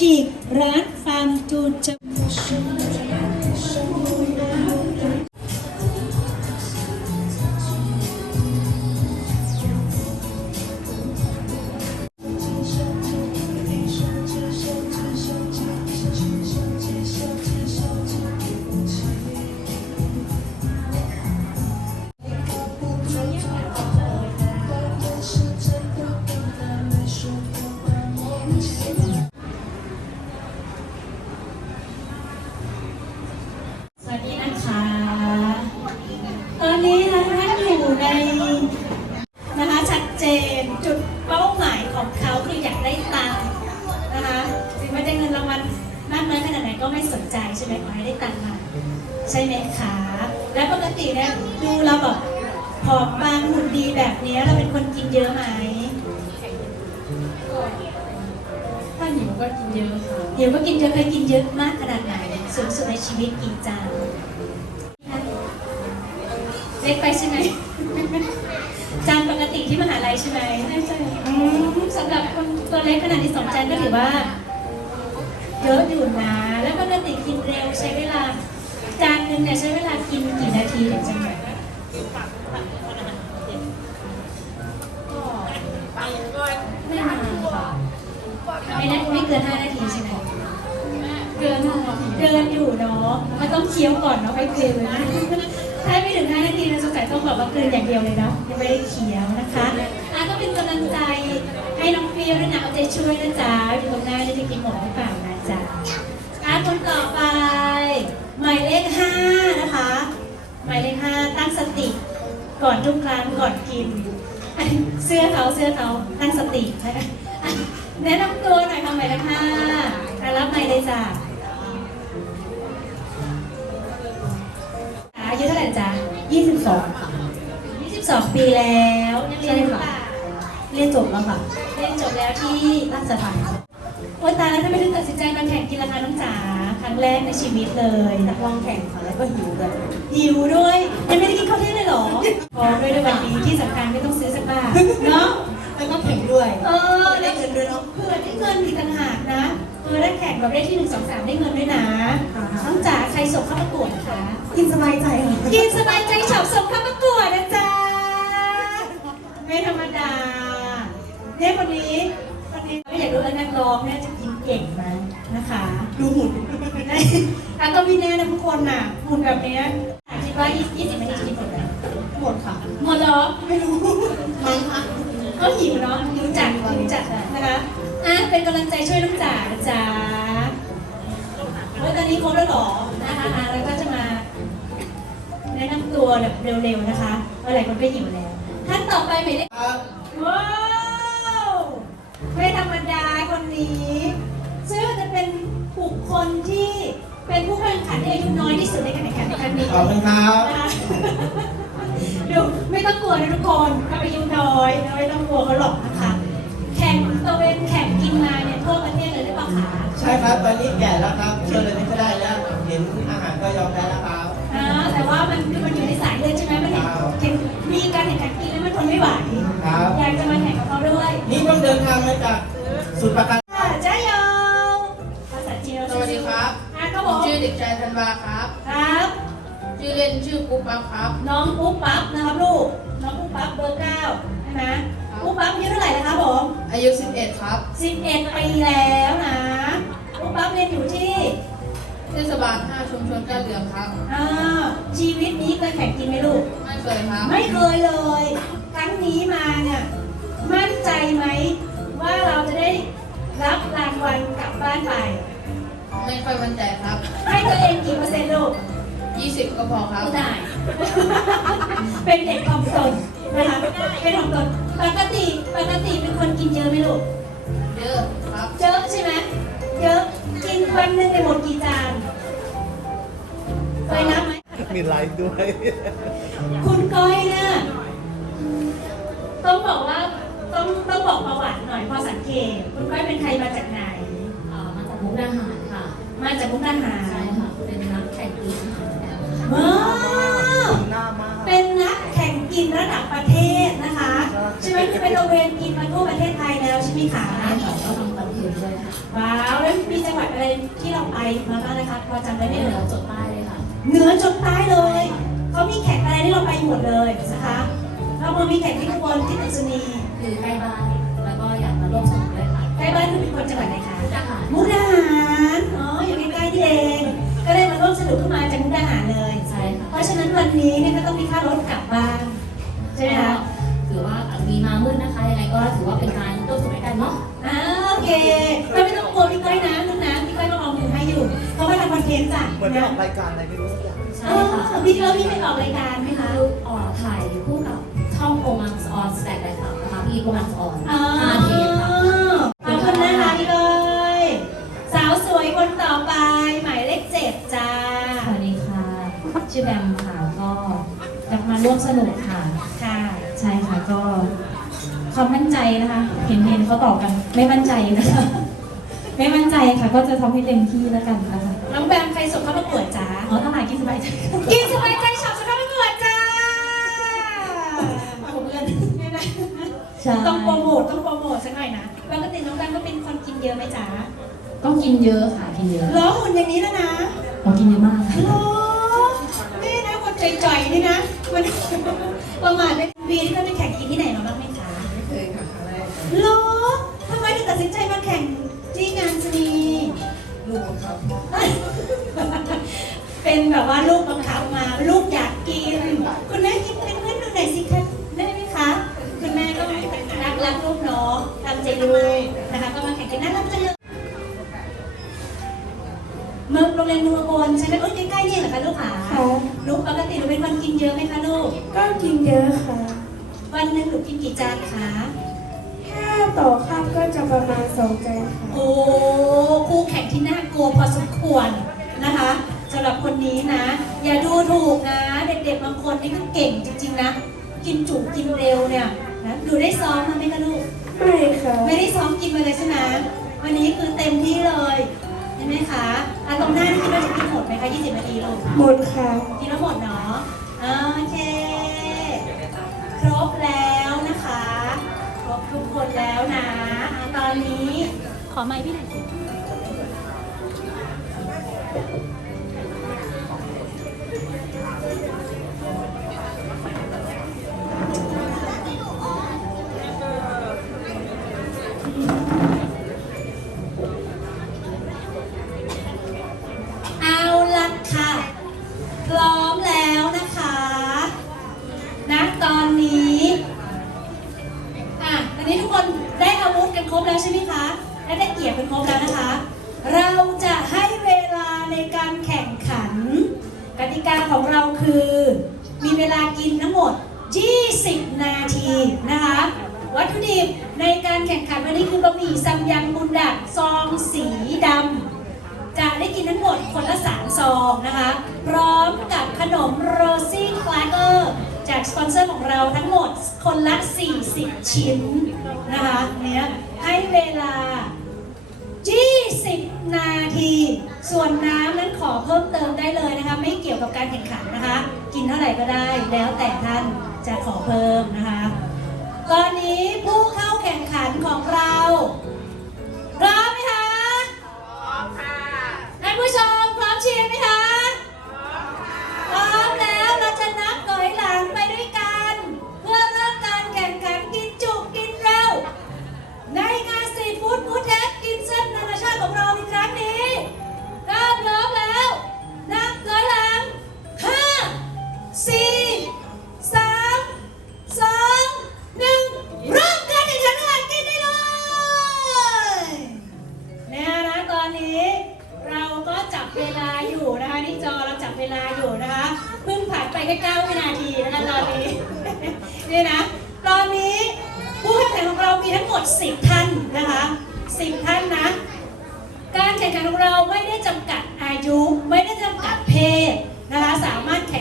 ฉี ล็กไปใช่ไหมจานปกติที่มหาลัยใช่ไหมไม่ใช่อืมสำหรับคนตัวเล็กขนาดที่สองจานก็ถือว่าเยอะอยู่นะแล้วปกติกินเร็วใช้เวลา จานหนึงเนี่ยใช้เวลากินกี่นาทีถึงจะหมดไม่นานค่ะไม่นานไม่เกินห้านาทีใช่ไหมเกินห้านาทีเดินอยู่เนาะมันต้องเคี้ยวก่อนเนาะค่อยกลืน ถ้าไม่ถึง5นาทีนะสงสัยต้องแบบว่ากลืนอย่างเดียวเลยเนาะยังไม่ได้เคี้ยวนะคะอะก็เป็นกำลังใจให้น้องเฟียวด้วยนะเอาใจช่วยนะจ๊ะอยู่ตรงหน้านี่จะกินหมดหรือเปล่านะจ๊ะอะคนต่อไปหมายเลข5นะคะ หมายเลข5ตั้งสติก่อนทุกครั้งก่อนกิน เสื้อเขาเสื้อเขาตั้งสติแนะนำตัวหน่อยค่ะหมายเลขห้ารับไมค์เลยจ้ะ 22ค่ะ22 ปีแล้วยังเรียนอยู่เปล่าเรียนจบแล้วค่ะ เรียนจบแล้วที่ราชทัณฑ์ค่ะโอ๊ยตายแล้วทำไมถึงตัดสินใจมาแข่งกีฬาน้องจ๋าครั้งแรกในชีวิตเลยนักวางแข่งค่ะแล้วก็หิวเลยหิวด้วยยังไม่ได้กินข้าวเที่ยงเลยเหรอพร้อมด้วยในวันนี้ที่สำคัญไม่ต้องซื้อสักบาทเนาะแล้วก็แข่งด้วย เออได้เงินด้วยเนาะเพื่อได้เงินอีกต่างหากนะเออได้แข่งแบบได้ที่หนึ่งสองสามได้เงินด้วยนะค่ะน้องจ๋าใครส่งเข้าประกวดคะ กินสบายใจค่ะกินสบายใจชอบส่งเข้าประกวดนะจ๊ะ ไม่ธรรมดาเนี่ยคนนี้คนนี้ไม่อยากรู้ว่านักร้องเนี่ยจะกินเก่งไหมนะคะ ดูหุ่นอะก็พี่แน่นะทุกคนน่ะหุ่นแบบเนี้ยคิดว่ายี่สิบนาทีจะกินหมดไหมหมดค่ะหมดเหรอไม่รู้มั้งค่ะก็หิวเนาะหิวจัดหิวจัดนะคะอะเป็นกำลังใจช่วยน้องจ๋านะจ๊ะเฮ้ยตอนนี้ครบแล้วเหรอนะคะอะแล้วก็จะมา แนะนำตัวแบบเร็วๆนะคะเพราะหลายคนก็หิวแล้วท่านต่อไปหมายเลขครับว้าวไม่ธรรมดาคนนี้ซึ่งจะเป็นบุคคลที่เป็นผู้แข่งขันที่อายุน้อยที่สุดในการแข่งขันในครั้งนี้ขอบคุณครับนะคะเดี๋ยวไม่ต้องกลัวนะทุกคนเขาอายุน้อยนะไม่ต้องกลัวเขาหรอกนะคะแข่งตะเวนแข่งกินมาเนี่ยทั่วประเทศเลยหรือเปล่าคะ ใช่ครับตอนนี้แก่แล้วครับช่วยอะไรไม่ค่อยได้แล้ว เห็นอาหารก็ยอมได้แล้วครับ อ่าแต่ว่ามันคือมันอยู่ในสายเลือดใช่ไหมมันเห็นครับเห็นมีการแข่งขันกินแล้วมันทนไม่ไหวครับอยากจะมาแข่งกับเขาด้วยนี่ต้องเดินทางมาจากสุดประการค่ะจ้ายองภาษาจีนสวัสดีครับอะครับผผมมชื่อเด็กชายธันวาครับ ครับ ชื่อเล่นชื่อปุ๊บปั๊บครับ น้องปุ๊บปั๊บนะครับลูก น้องปุ๊บปั๊บเบอร์เก้าใช่ไหมปุ๊บปั๊บอายุเท่าไหร่นะครับผม อายุ 11 ครับ 11 ปีแล้วนะปุ๊บปั๊บเรียนอยู่ที่ เทศบาล5ชุมชนก้านเหลืองครับอ่าชีวิตนี้เคยแข่งกินไหมลูก ไม่เคยครับ ไม่เคยเลย ครั้งนี้มาเนี่ยมั่นใจไหมว่าเราจะได้รับรางวัลกลับบ้านไป ไม่ค่อยมั่นใจครับ ให้ตัวเองกี่เปอร์เซ็นต์ลูก20ก็พอครับไม่ได้ เป็นเด็กของตนนะคะเป็นของตนปกติปกติเป็นคนกินเยอะไหมลูก เยอะครับ เยอะใช่ไหมเยอะ กินวันหนึ่งไปหมดกี่จานเคยนับไหม มีไลฟ์ด้วย คุณก้อยเนี่ยต้องบอกว่าต้องต้องบอกประวัติหน่อยพอสังเกต คุณก้อยเป็นใครมาจากไหน เอ่อมาจากมุกดาหารค่ะ มาจากมุกดาหารใช่ค่ะ เป็นนักแข่งกีฬาว้าวหน้ามากเป็นนักแข่งกินระดับประเทศนะคะใช่ไหมคือเป็นโรงเรียนกินมาทั่วประเทศไทยแล้วใช่ไหมคะใช่ค่ะก็ทำคอนเทนต์ด้วยค่ะ ว้าวแล้วมี ที่เราไปมาบ้างนะคะพอจำได้ไหมไม่เหเอ่นือยจดใต้เลยค่ะเหนือจนใต้เลยเขามีแขกอะไรที่เราไปหมดเลยนะคะเรามามีแขกที่อุบลที่ตัญนีคือใกล้บ้านแล้วก็อยากมาร่วมสนุกด้วยค่ะใกล้บ้านคุณเป็นคนจังหวัดไหนคะทหารมุกดาหารอ๋ออยู่ใกล้ๆนี่เองก็เลยมาร่วมสนุกขึ้นมาจากมุกดาหารเลยใช่ค่ะเพราะฉะนั้นวันนี้เนี่ยก็ต้องมีค่ารถกลับบ้านใช่ไหมคะถือว่ามีมามืดนะคะยังไงก็ถือว่าเป็นการ เหมือนไปออกรายการอะไรไม่รู้สักอย่างใช่เออค่ะพี่แล้วพี่ไปออกรายการไหมคะคือออกถ่ายคู่กับช่องโกมังสออนสแตทไดค่ะนะคะพี่โกมังสออนอ๋อห้าเทปค่ะขอบคุณนะคะพี่ก้อยสาวสวยคนต่อไป หมายเลขเจ็ดจ้าสวัสดีค่ะ ชื่อแบมค่ะก็อยากมาร่วมสนุกค่ะค่ะใช่ค่ะก็ความมั่นใจนะคะ เห็นเห็นเขาตอบกัน ไม่มั่นใจนะคะ ไม่มั่นใจค่ะ ก็จะทำให้เต็มที่แล้วกันนะคะ บายใจกินสบายใจชอบส่งเข้าประกวดจ้าผมเงินเนี่ยนะใช่ต้องโปรโมทต้องโปรโมทสักหน่อยนะปกติน้องแบมก็เป็นคนกินเยอะไหมจ๊ะต้องกินเยอะค่ะกินเยอะเหรอหุ่นอย่างนี้แล้วนะต้องกินเยอะมากค่ะเหรอ สองจค่ะโอ้คู่แข่งที่น่ากลัวพอสมควรนะคะสำหรับคนนี้นะ อย่าดูถูกนะ เด็กๆบางคนนี่ก็เก่งจริงๆนะ กินจุกินเร็วเนี่ยนะดูได้ซ้อมมาไหมคะลูกไม่ค่ะไม่ได้ซ้อมกินมาเลยใช่ไหมวันนี้คือเต็มที่เลยใช่ไหมคะอะตรงหน้านี่คิดว่าจะกินหมดไหมคะ20นาทีลูกหมดค่ะกินแล้วหมดเนาะโอเค ครบแล้วนะคะ ครบทุกคนแล้วนะ ตอนนี้ ขอไมค์พี่หน่อย กินทั้งหมดคนละสามซองนะคะ พร้อมกับขนมโรซี่คลาเกอร์จากสปอนเซอร์ของเราทั้งหมดคนละ 40 ชิ้นนะคะเนี่ยให้เวลา 20 นาที ส่วนน้ำนั้นขอเพิ่มเติมได้เลยนะคะ ไม่เกี่ยวกับการแข่งขันนะคะ กินเท่าไหร่ก็ได้แล้วแต่ท่านจะขอเพิ่มนะคะ ตอนนี้ผู้เข้าแข่งขันของเรา มพ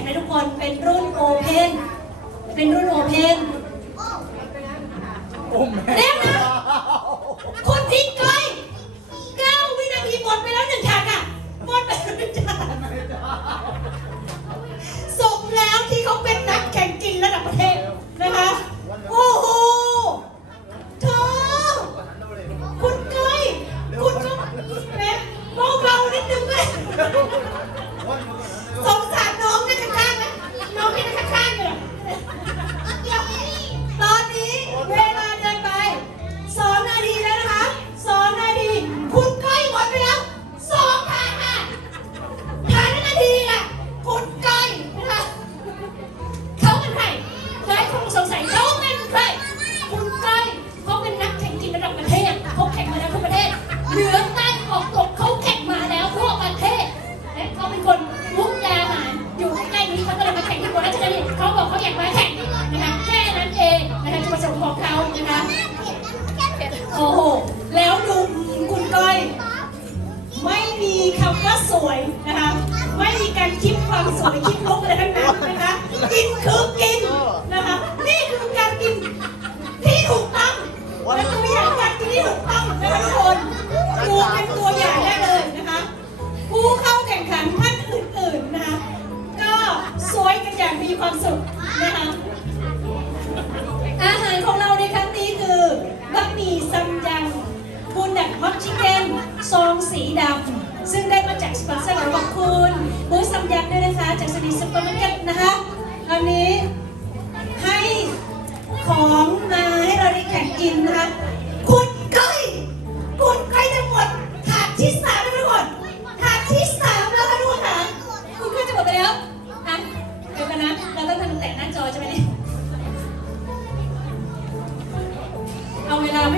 ามารถแข่งได้ทุกคนเป็นรุ่นโอเพนเป็นรุ่นโอเพนโอ้แม่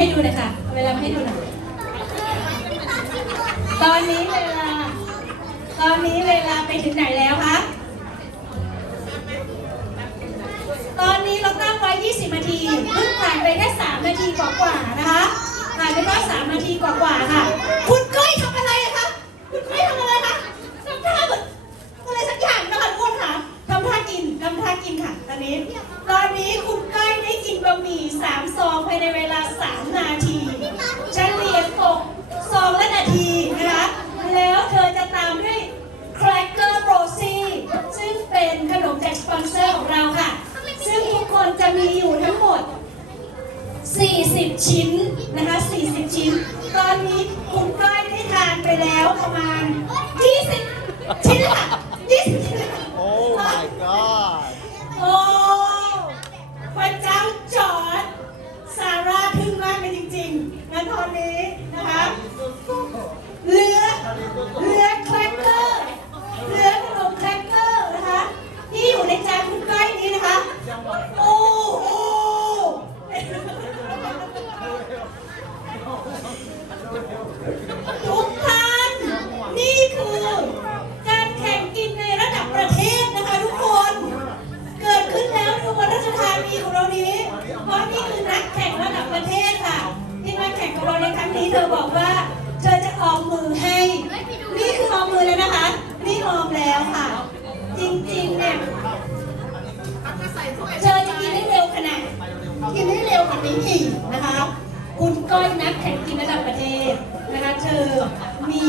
ให้ดูนะคะ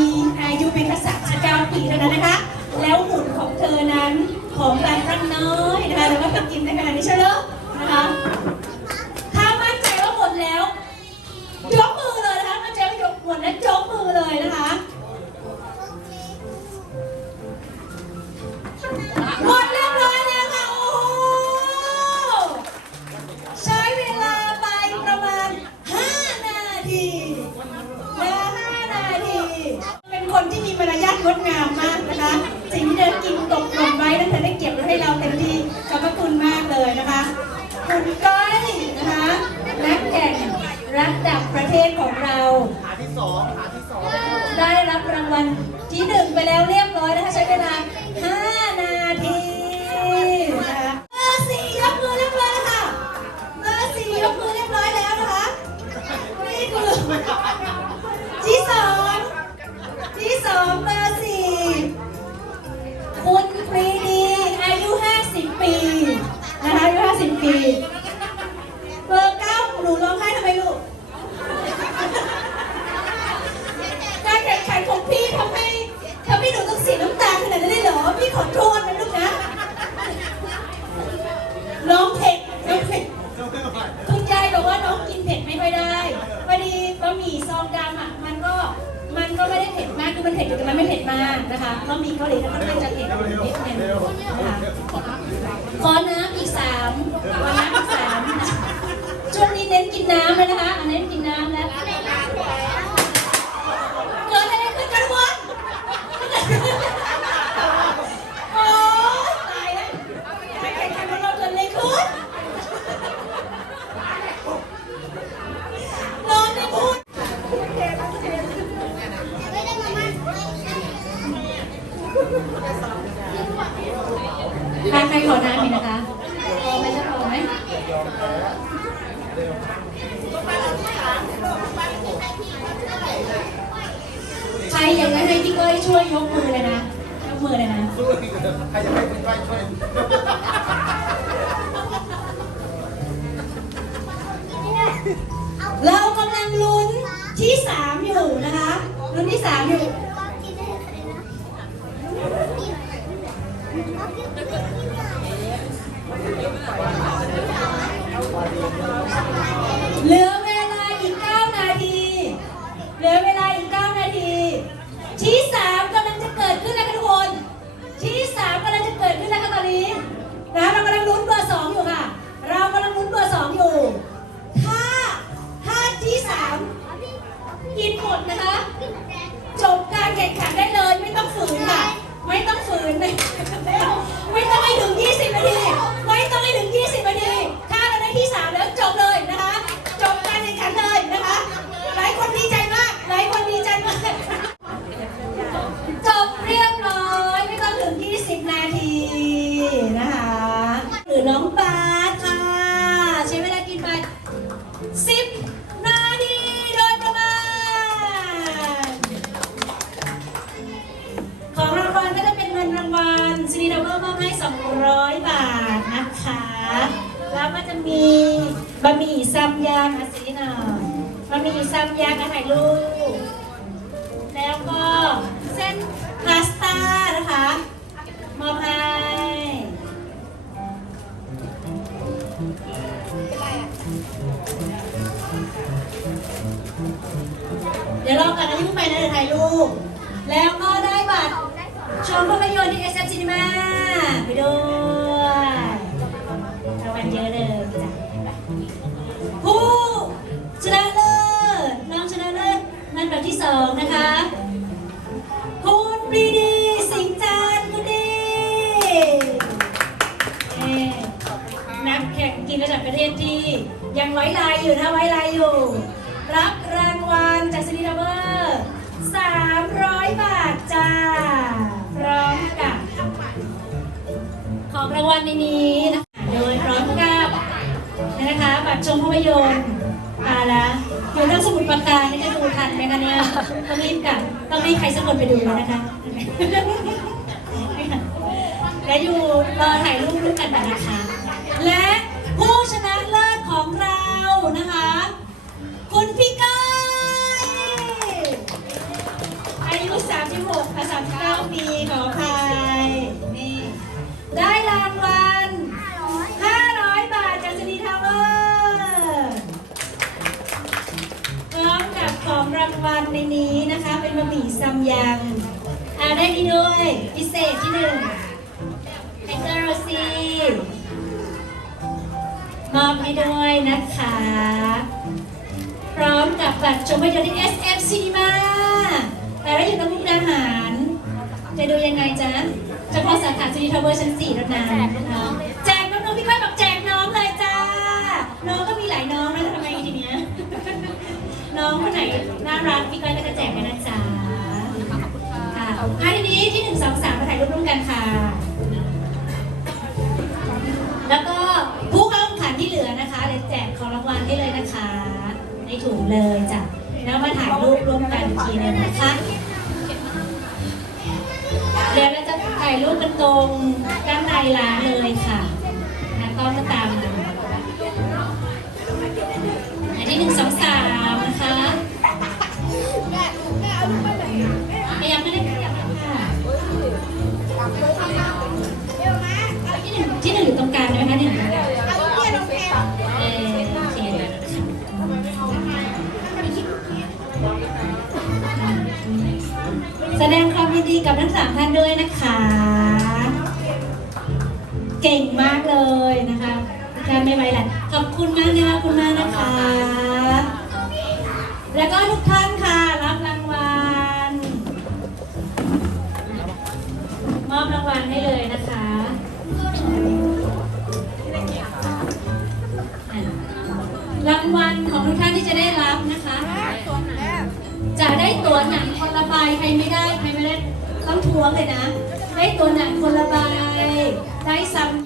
ีอายุเป็นแคัสามสิบเก้าปีเท่านั้นนะคะ แล้วหุ่นของเธอนั้น ของกลางทั้งน้อยนะคะแล้วก็ทำกินในขณะนี้เชล เลือก เดี๋ยวรอก่อนนะที่เพิ่งไปนะเดี๋ยวถ่ายรูป แล้วก็ได้บัตรชมภาพยนตร์ที่ SF Cinema ไปด้วยรางวัลเยอะเลยจ้ะผู้ชนะเลิศน้องชนะเลิศนั่นแบบที่สองนะคะคุณปรีดีสิงห์จันทร์คุณดีเอ่อนักแข่งกินระดับประเทศที่ยังไว้ลายอยู่นะไว้ลายอยู่ องรางวัลในนี้นะคะโดยพร้อมกับนี่นะคะบัตรชมภาพยนตร์มาละอยู่เรื่องสมุดปากกานี่จะดูทันไหมคะเนี่ยต้องรีบกลับต้องให้ใครสักคนไปดูแล้วนะคะ และอยู่รอถ่ายรูปร่วมกันแบบนะคะ และผู้ชนะเลิศของเรานะคะ คุณพี่ก้อยอายุ 36ค่ะ39ปีขออภัย รางวัลในนี้นะคะ เป็นบะหมี่ซัมยัง อ่าได้นี่ด้วย พิเศษที่หนึ่งไฮเกอร์โรซีมอบให้ด้วยนะคะ พร้อมกับบัตรชมภาพยนตร์ที่ SF Cinema แต่ถ้าอยู่ตรงมุกดาหาร จะดูยังไงจ๊ะเฉพาะสาขาซีนีทาวเวอร์ชั้น4เท่านั้น น้องคนไหนน่ารักพี่ก้อยก็จะแจกกันนะจ๊ะค่ะอะทีนี้ที่หนึ่งสองสามมาถ่ายรูปร่วมกันค่ะ แล้วก็ผู้เข้าแข่งขันที่เหลือนะคะเดี๋ยวแจกของรางวัลให้เลยนะคะ ในถุงเลยจ้ะแล้วมาถ่ายรูปร่วมกันอีกทีหนึงนะคะ เดี๋ยวเราจะถ่ายรูปกันตรงด้านในร้านเลยค่ะนะก็มาตามมาอันที่หนึ่งสองสาม ดีกับทั้งสามท่านด้วยนะคะ เก่งมากเลยนะคะกานไม่ไหวแล้วขอบคุณมากนะคะขอบคุณมากนะคะ ทวงเลยนะ ได้ตัวหนักคนละใบ ได้ซ้ำ